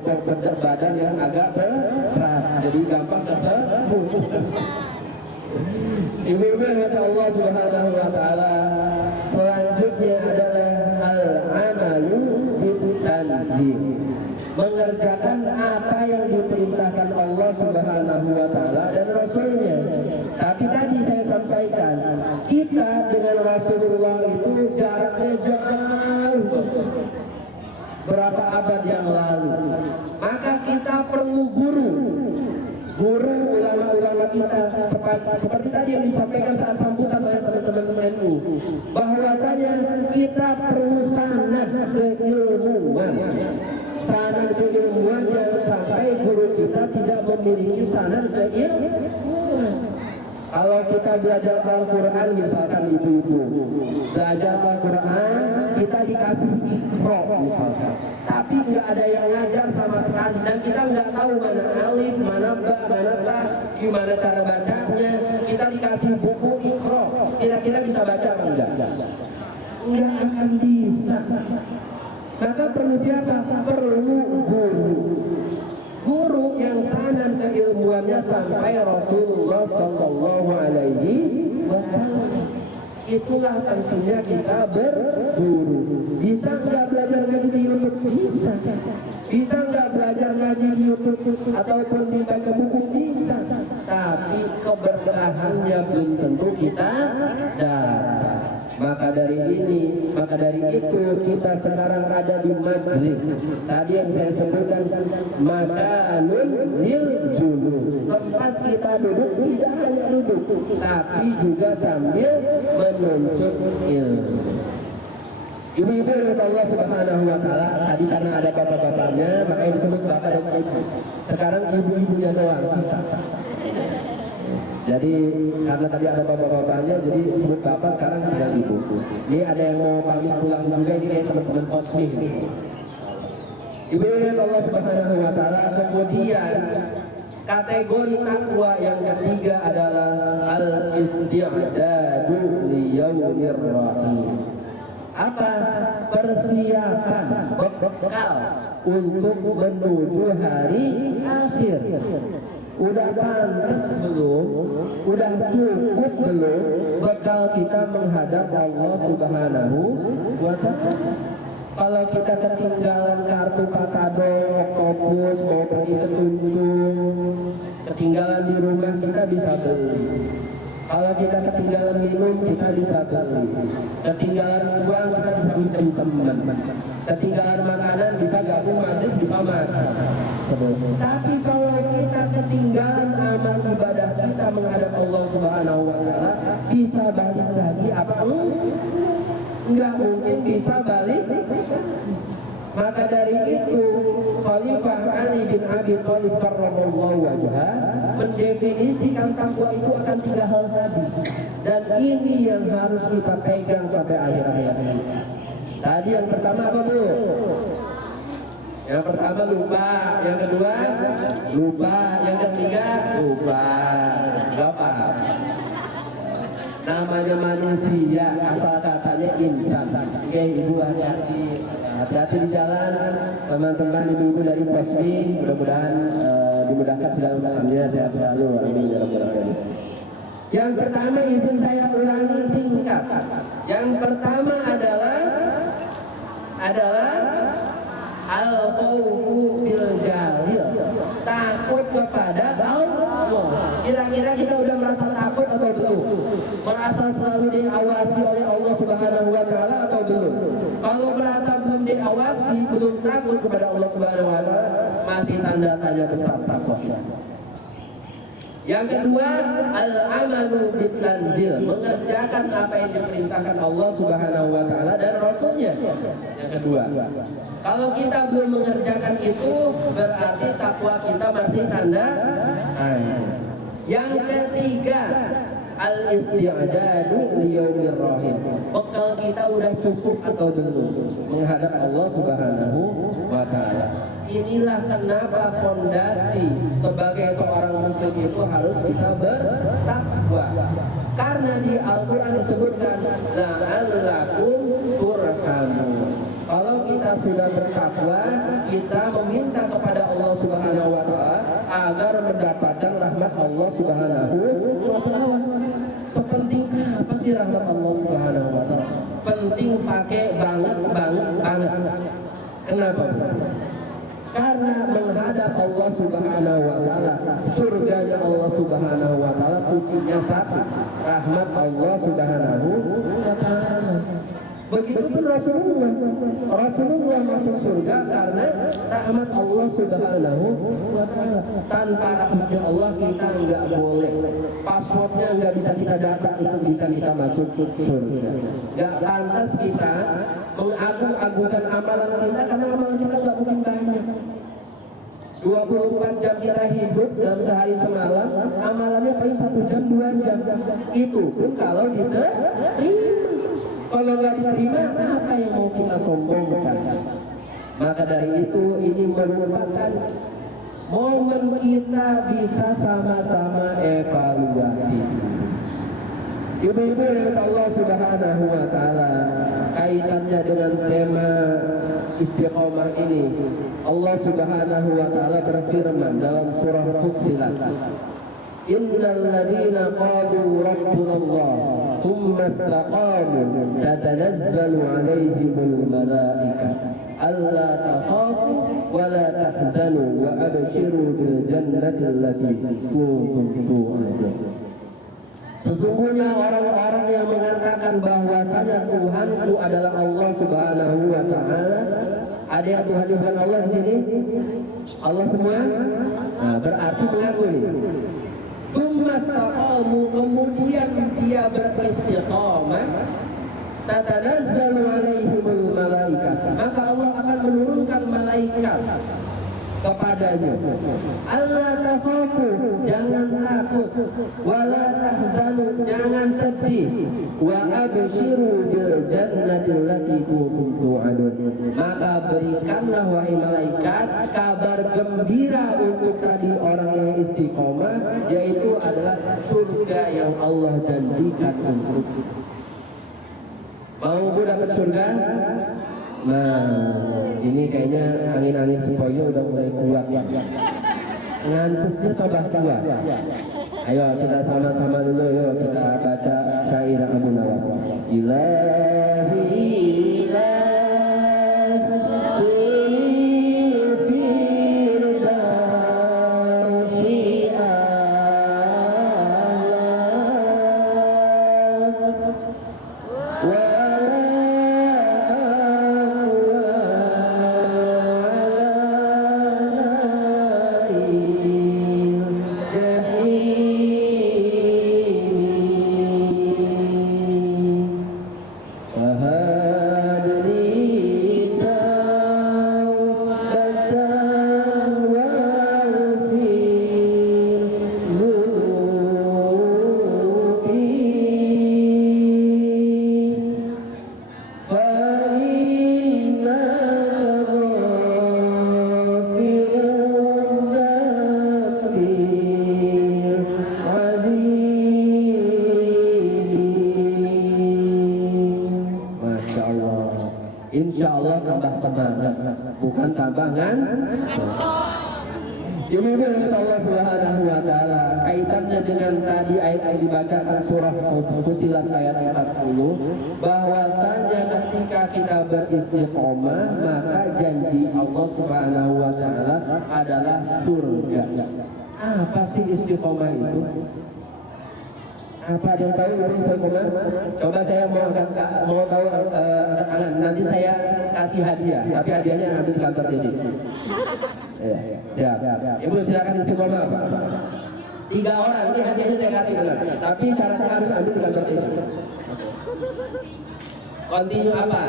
bobot badan yang agak berat, jadi gampang tersebut. Ibu-ibu yang kata Allah Subhanahu wa taala, selanjutnya adalah al-amalu bitanzih, mengerjakan apa yang diperintahkan Allah Subhanahu wa taala dan Rasulnya. Tapi tadi saya sampaikan, kita dengan Rasulullah itu jaraknya jauh, berapa abad yang lalu. Maka kita perlu guru ulama-ulama kita, seperti tadi yang disampaikan saat sambutan oleh teman-teman NU, bahwasanya kita perlu sanad keilmuan. Sanad keilmuan, jangan sampai guru kita tidak memiliki sanad keilmuan. Kalau kita belajar Al-Quran, misalkan ibu-ibu belajar Al-Quran, kita dikasih ikro misalkan, tapi nggak ada yang ngajar sama sekali, dan kita nggak tahu mana alif, mana ba, mana ta, gimana cara bacanya. Kita dikasih buku ikro, kira-kira bisa baca apa enggak? Nggak akan bisa. Maka perlu siapa? Perlu guru yang sanad keilmuannya sampai Rasulullah Sallallahu Alaihi Wasallam. Itulah tentunya kita berguru. Bisa nggak belajar ngaji di YouTube? Bisa. Bisa nggak belajar ngaji di YouTube ataupun dibaca buku? Bisa. Tapi keberkahannya belum tentu kita dapat. Maka dari itu kita sekarang ada di majlis. Tadi yang saya sebutkan, makanun lil julus, tempat kita duduk tidak hanya duduk, tapi juga sambil menuntut ilmu. Ibu-ibu yang Allah Subhanahu wa taala, tadi karena ada bapak-bapaknya makanya disebut bapak dan ibu. Sekarang ibu-ibunya doang sisa. Jadi karena tadi ada bapak-bapaknya, jadi sebut bapak, sekarang tinggal ibu. Ini ada yang mau pamit pulang juga, ini kayak teman-teman Osmi. Ibu yang Allah Subhanahu wa taala. Kemudian kategori takwa yang ketiga adalah al-isti'dadu liyaumir rahim. Apa? Persiapan, bekal untuk menuju hari akhir. Udah pantas belum? Udah cukup belum bekal kita menghadap Allah Subhanahu wa taala? Kalau kita ketinggalan kartu Patadol, Oktopus, mau pergi ke Tunjung, ketinggalan di rumah, kita bisa beli. Kalau kita ketinggalan minum, kita bisa beli. Ketinggalan uang, kita bisa minjem teman. Ketinggalan makanan, bisa gabung majlis, bisa makan. Tapi kalau kita ketinggalan amal ibadah kita menghadap Allah Subhanahu wa taala, bisa balik lagi apa? Enggak mungkin bisa balik. Maka dari itu Khalifah Ali bin Abi Thalib karramallahu wajhah mendefinisikan takwa itu akan 3 hal tadi, dan ini yang harus kita pegang sampai akhir hayat kita. Tadi yang pertama apa, Bu? Yang pertama lupa, yang kedua lupa, yang ketiga lupa. Apa? Namanya manusia, asal katanya insan. Oke, Ibu hati-hati. Hati-hati di jalan, teman-teman ibu-ibu dari Posmi, mudah-mudahan dimudahkan segala urusannya, sehat selalu, amin ya rabbal alamin. Yang pertama izin saya ulangi singkat. Yang pertama adalah al-khawfu bil jalil, takut kepada Allah. Kira-kira kita udah merasa takut atau belum? Merasa selalu diawasi oleh Allah Subhanahu wa taala atau belum? Kalau merasa belum diawasi, belum takut kepada Allah Subhanahu wa taala, masih tanda tanya besar takwa. Yang kedua, al-amalu bitanzil, mengerjakan apa yang diperintahkan Allah Subhanahu wa taala dan Rasulnya. Yang kedua, kalau kita belum mengerjakan itu, berarti takwa kita masih tanda tanya. Yang ketiga, al-isti'dadu liyaumir rahim, bekal kita udah cukup atau belum menghadap Allah Subhanahu wa taala. Inilah kenapa fondasi sebagai seorang muslim itu harus bisa bertakwa. Karena di Al-Quran disebutkan la'allakum turhamun. Kalau kita sudah bertakwa, kita meminta kepada rahmat Allah Subhanahu wa Ta'ala. Sepenting apa sih rahmat Allah Subhanahu wa Ta'ala? Penting pakai banget. Kenapa? Karena menghadap Allah Subhanahu wa Ta'ala, surganya Allah Subhanahu wa Ta'ala kuncinya satu, rahmat Allah Subhanahu wa Ta'ala. Begitupun Rasulullah masuk surga karena rahmat Allah Subhanahu wa Ta'ala. Tanpa rahmatnya Allah kita nggak boleh, passwordnya nggak bisa kita dapat, itu bisa kita masuk surga. Nggak pantas kita mengagung-agungkan amalan kita karena amalan kita nggak mungkin banyak. 24 jam kita hidup dalam sehari semalam, amalannya paling 1 jam 2 jam. Itu pun kalau diterima. Kalau nggak diterima, apa yang mau kita sombongkan? Maka dari itu ini merupakan momen kita bisa sama-sama evaluasi. Ibu-ibu yang Allah Subhanahu wa Ta'ala, kaitannya dengan tema istiqomah ini, Allah Subhanahu wa Ta'ala berfirman dalam surah Fussilat, Innal ladzina qalu rabbuna Allah thumma istaqamu tatanazzalu 'alaihimul malaikatu alla takhafu wa la tahzanu wa abshiru bil jannati allati kuntum tu'adun. Sesungguhnya orang-orang yang mengatakan bahwasanya Tuhanku adalah Allah Subhanahu wa Ta'ala. Ada yang Tuhan bukan Allah di sini? Allah semua? Nah, berarti mengaku nih. Kemudian dia beristiqamah, tatanazzalu alaihimul malaikat, maka Allah akan menurunkan malaikat kepadanya. Allah takhafu, jangan takut, wala tahzanu, jangan sedih, wa abshiru bil jannati allati kuntum tu'adun, maka berikanlah wahai malaikat kabar gembira untuk tadi orang yang istiqomah, yaitu adalah surga yang Allah janjikan untuk. Mau dapat surga? Nah, ini kayaknya angin-angin sepoi-nya udah mulai kuat. Ngantuknya tambah kuat. Ayo kita sama-sama dulu, yuk kita baca syair Abu Nawas. Ilahi bukan tambangan. Ibu-ibu yang Allah Subhanahu wa Ta'ala, kaitannya dengan tadi ayat yang dibacakan surah Fussilat ayat 40, bahwasanya ketika kita beristiqomah maka janji Allah Subhanahu wa Ta'ala adalah surga. Apa sih istiqomah itu? Apa ada yang tahu itu istiqomah? Coba saya mau tahu angkat tangan. Nanti saya kasih hadiah, tapi hadiahnya ambil di kantor ini. Ya, siap. Ibu silakan istiqomah apa? 3 orang, ini hadiahnya saya kasih benar. Tapi syaratnya harus ambil di kantor ini. Continue apa?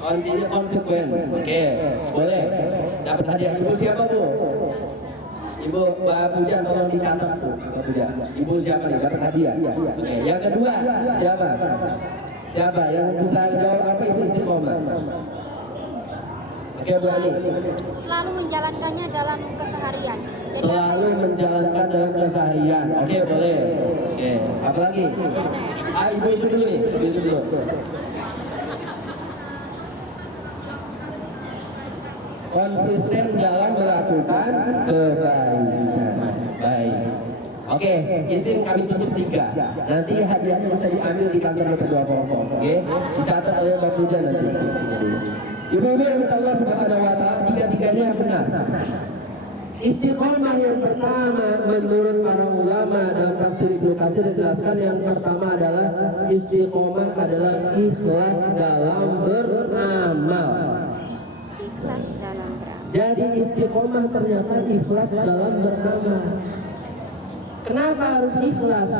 Continue konsekuen. Oke, boleh. Dapat hadiah. Ibu siapa, Bu? Ibu Mbak Puja, tolong dicatat, Bu. Mbak Puja. Ibu siapa nih? Dapat hadiah. Oke, yang kedua siapa? Siapa yang bisa jawab apa itu istiqomah? Oke, Bu Ali. Selalu menjalankannya dalam keseharian. Selalu menjalankan dalam keseharian. Oke, boleh. Oke, apa lagi? Ibu itu dulu nih. Ibu itu dulu. konsisten dalam melakukan kebaikan. Baik. Oke, izin kami tutup 3. Nanti hadiahnya bisa diambil di kantor kedua kelompok. Oke, dicatat oleh Mbak Puja nanti. Ibu-ibu yang minta Allah Subhanahu wa Ta'ala, 3-tiganya benar. Istiqomah yang pertama menurut para ulama dalam tafsir Ibnu Katsir dijelaskan, yang pertama adalah istiqomah adalah ikhlas dalam beramal. Ikhlas dalam beramal. Jadi istiqomah ternyata ikhlas dalam beramal. Kenapa harus ikhlas?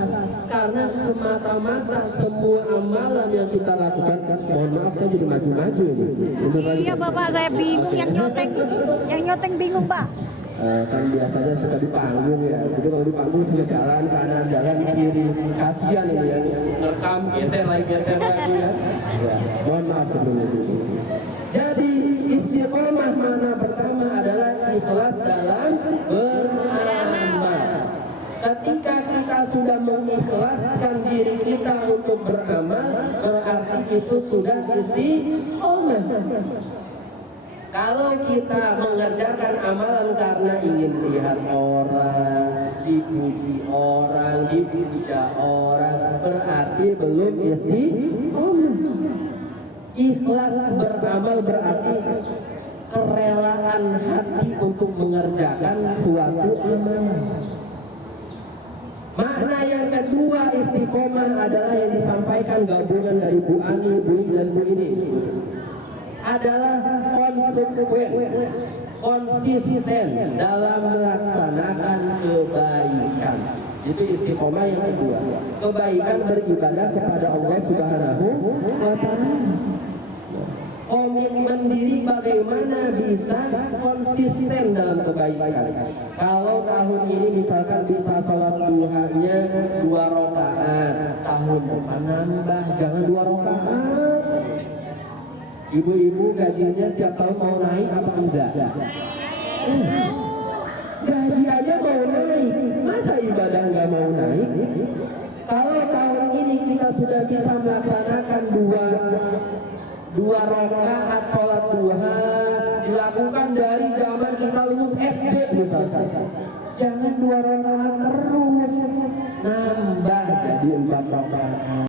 Karena semata-mata semua amalan yang kita lakukan, mohon maaf saya jadi maju-maju ini. Iya Bapak, saya bingung, yang nyoteng bingung Pak. Kan biasanya suka di panggung ya, jadi kalau di panggung sudah jalan kanan, jalan kiri, kasihan ini yang ngerekam, geser lagi ya. Mohon maaf sebelum itu. Jadi istiqomah mana pertama adalah ikhlas dalam beramal. Ketika kita sudah mengikhlaskan diri kita untuk beramal, berarti itu sudah istiqomah. Kalau kita mengerjakan amalan karena ingin lihat orang, dipuji orang, dipuja orang, berarti belum istiqomah. Ikhlas beramal berarti kerelaan hati untuk mengerjakan suatu amalan. Makna yang kedua istiqomah adalah yang disampaikan gabungan dari Bu Ani, Bu I, dan Bu ini, adalah konsekuen, konsisten dalam melaksanakan kebaikan. Itu istiqomah yang kedua. Kebaikan beribadah kepada Allah Subhanahu wa Ta'ala. Komitmen diri bagaimana bisa konsisten dalam kebaikan. Kalau tahun ini misalkan bisa sholat duhanya 2 rakaat, tahun depan nambah, jangan 2 rakaat. Ibu-ibu gajinya setiap tahun mau naik apa enggak? Gaji aja mau naik, masa ibadah nggak mau naik? Kalau tahun ini kita sudah bisa melaksanakan dua rakaat sholat duha, dilakukan dari zaman kita lulus SD misalkan, jangan 2 rakaat terus, nambah jadi 4 rakaat.